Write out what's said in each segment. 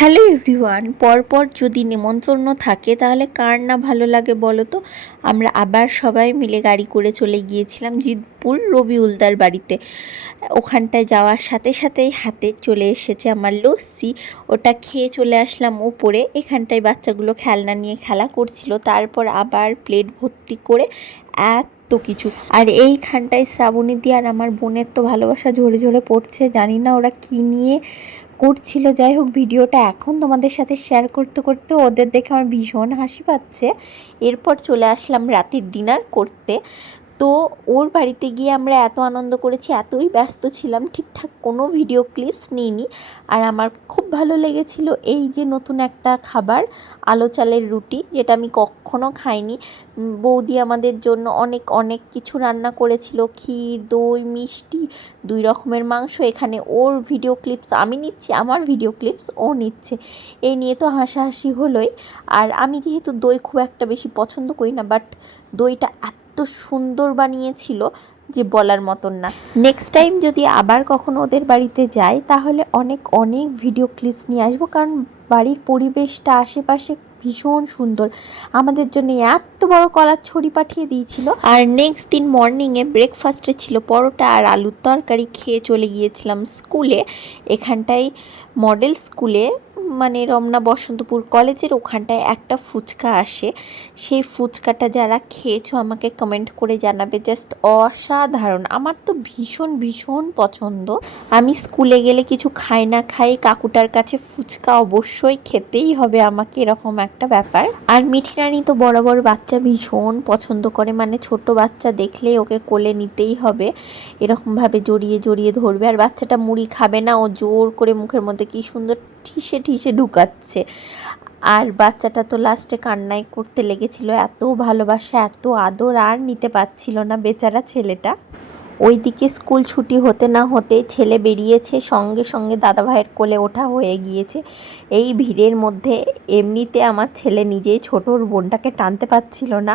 Hello everyone, পরপর যদি নেমন্তন্ন থাকে তাহলে কার না ভালো লাগে বলো তো। আমরা আবার সবাই মিলে গাড়ি করে চলে গিয়েছিলাম জিতপুর রবিউলদার বাড়িতে। ওখানটায় যাওয়ার সাথে সাথেই হাতে চলে এসেছে আমার লস্যি। ওটা খেয়ে চলে আসলাম উপরে। এখানটায় বাচ্চাগুলো খেলনা নিয়ে খেলা করছিল, তারপর আবার প্লেট ভর্তি করে এত কিছু। আর এইখানটায় শ্রাবণীদি আর আমার বোনের তো ভালোবাসা ঝরে ঝরে পড়ছে, জানি না ওরা কী নিয়ে করছিল। যাই হোক, ভিডিওটা এখন তোমাদের সাথে শেয়ার করতে করতে ওদের দেখে আমার ভীষণ হাসি পাচ্ছে। এরপর চলে আসলাম রাতের ডিনার করতে। তো ওর বাড়িতে গিয়ে আমরা এত আনন্দ করেছি, এতই ব্যস্ত ছিলাম, ঠিকঠাক কোনো ভিডিও ক্লিপস নিইনি। আর আমার খুব ভালো লেগেছিল এই যে নতুন একটা খাবার, আলো চালের রুটি, যেটা আমি কখনো খাইনি। বৌদি আমাদের জন্য অনেক অনেক কিছু রান্না করেছিল, ক্ষীর, দই, মিষ্টি, 2 রকমের মাংস। এখানে ওর ভিডিও ক্লিপস আমি নিচ্ছি, আমার ভিডিও ক্লিপস ও নিচ্ছে। এই নিয়ে তো হাসাহাসি হলোই। আর আমি যেহেতু দই খুব একটা বেশি পছন্দ করি না, বাট দইটা এত সুন্দর বানিয়েছিল যে বলার মতন না। নেক্সট টাইম যদি আবার কখনো ওদের বাড়িতে যাই তাহলে অনেক অনেক ভিডিও ক্লিপস নিয়ে আসবো, কারণ বাড়ির পরিবেশটা আশেপাশে ভীষণ সুন্দর। আমাদের জন্য এত বড় কলার ছড়ি পাঠিয়ে দিয়েছিল। আর নেক্সট দিন মর্নিংয়ে ব্রেকফাস্টে ছিল পরোটা আর আলুর তরকারি। খেয়ে চলে গিয়েছিলাম স্কুলে। এখানটায় মডেল স্কুলে, মানে রমনা বসন্তপুর কলেজের ওখানটায় একটা ফুচকা আসে। সেই ফুচকাটা যারা খেয়েছো আমাকে কমেন্ট করে জানাবে, জাস্ট অসাধারণ। আমার তো ভীষণ ভীষণ পছন্দ। আমি স্কুলে গেলে কিছু খাই না খাই, কাকুটার কাছে ফুচকা অবশ্যই খেতেই হবে আমাকে, এরকম একটা ব্যাপার। আর মিঠি রানী তো বরাবর বাচ্চা ভীষণ পছন্দ করে, মানে ছোট বাচ্চা দেখলেই ওকে কোলে নিতেই হবে, এরকমভাবে জড়িয়ে জড়িয়ে ধরবে। আর বাচ্চাটা মুড়ি খাবে না, ও জোর করে মুখের মধ্যে কি সুন্দর ঠিসে ঠিসে ঢুকাচ্ছে। আর বাচ্চাটা তো লাস্টে কান্নাই করতে লেগেছিল, এত ভালোবাসা এত আদর আর নিতে পারছিল না বেচারা ছেলেটা। ওইদিকে স্কুল ছুটি হতে না হতে ছেলে বেরিয়েছে, সঙ্গে সঙ্গে দাদাভাইয়ের কোলে ওঠা হয়ে গিয়েছে। এই ভিড়ের মধ্যে এমনিতে আমার ছেলে নিজেই ছোটোর বোনটাকে টানতে পারছিল না।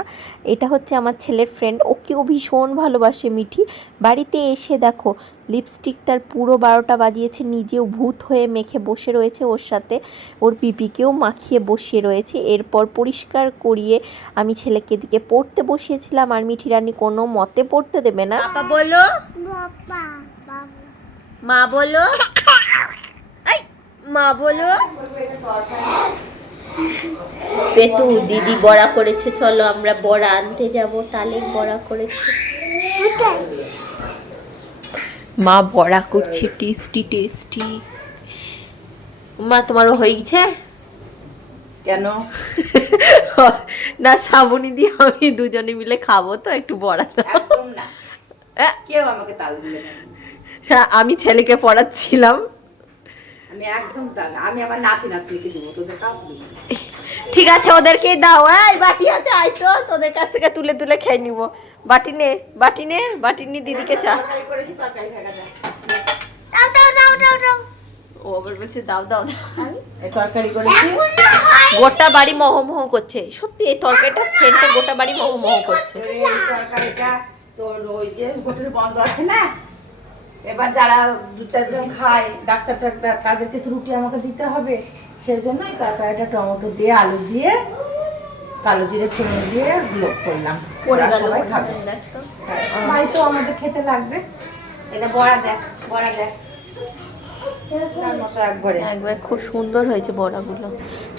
এটা হচ্ছে আমার ছেলের ফ্রেন্ড, ওকেও ভীষণ ভালোবাসে মিঠি। বাড়িতে এসে দেখো লিপস্টিকটার পুরো 12টা বাজিয়েছে, নিজেও ভূত হয়ে মেখে বসে রয়েছে ওর সাথে, ওর পিপিকেও মাখিয়ে বসিয়ে রয়েছে। এরপর পরিষ্কার করিয়ে আমি ছেলেকে দিকে পড়তে বসিয়েছিলাম, আর মিঠি রানী কোনো মতে পড়তে দেবে না। পাপা বলো, মা বলো, মা বলো। পেতু দিদি বড়া করেছে, চলো আমরা বড়া আনতে যাব। তালের বড়া করেছে মা, বড়া করছে টেস্টি টেস্টি। মা তোমারও হয়ে গেছে কেন? না, শ্রাবণী দিয়ে আমি দুজনে মিলে খাবো, তো একটু বড়া একদম না, কেউ আমাকে তাল দিলে না। আমি ছেলেকে পড়াচ্ছিলাম। আমি একদম তাল, আমি আমার নাতি নাতনিকে দেবো, তোদের কাউকে দেবো না। ঠিক আছে, ওদেরকেই দাও। এই বাটি হাতে আয় তো, তোদের কাছ থেকে তুলে তুলে খেয়ে নিব। বাটি নে, বাটি নে, বাটি নি দিদিকে চা। তরকারি করেছি, তরকারি খাওয়া যায়। ও আবার বলছে দাও দাও দাও। এই তরকারি করেছি, গোটা বাড়ি মহমহ করছে, সত্যি এই তরকারিটা সেন্টে গোটা বাড়ি মহমহ করছে। তোর এই তরকারিটা তোর ওই যে হোটেল বন্ধ আছে না, এবার যারা 2-4 জন খায় ডাক্তার টাক্তার, তাদেরকে তো রুটি আমাকে দিতে হবে। সেই জন্য এই তরকারিটা টমেটো দিয়ে আলু দিয়ে কালো জিরে ফোড়ন দিয়ে লোক করলাম, ওরা সবাই খাবে। ভাই তো আমাদের খেতে লাগবে। এটা বড়া দেখ, বড়া দেখ, একবার খুব সুন্দর হয়েছে বড়াগুলো।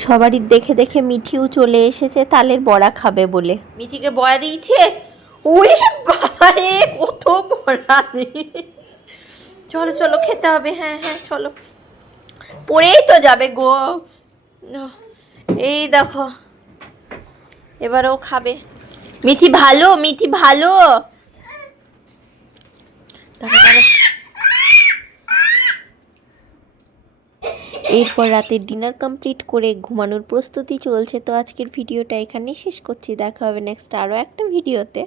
সবারই দেখে দেখে মিঠিও চলে এসেছে তালের বড়া খাবে বলে। মিঠিকে বড়া দিয়েছে, ওই বাবারে কত বড়া। চলো চলো খেতে হবে, হ্যাঁ হ্যাঁ চলো, পড়েই তো যাবে গো। এই দেখো এবারও খাবে। মিঠি ভালো, মিঠি ভালো। এরপর রাতের ডিনার কমপ্লিট করে ঘুমানোর প্রস্তুতি চলছে। তো আজকের ভিডিওটা এখানেই শেষ করছি, দেখা হবে নেক্সট আরও একটা ভিডিওতে।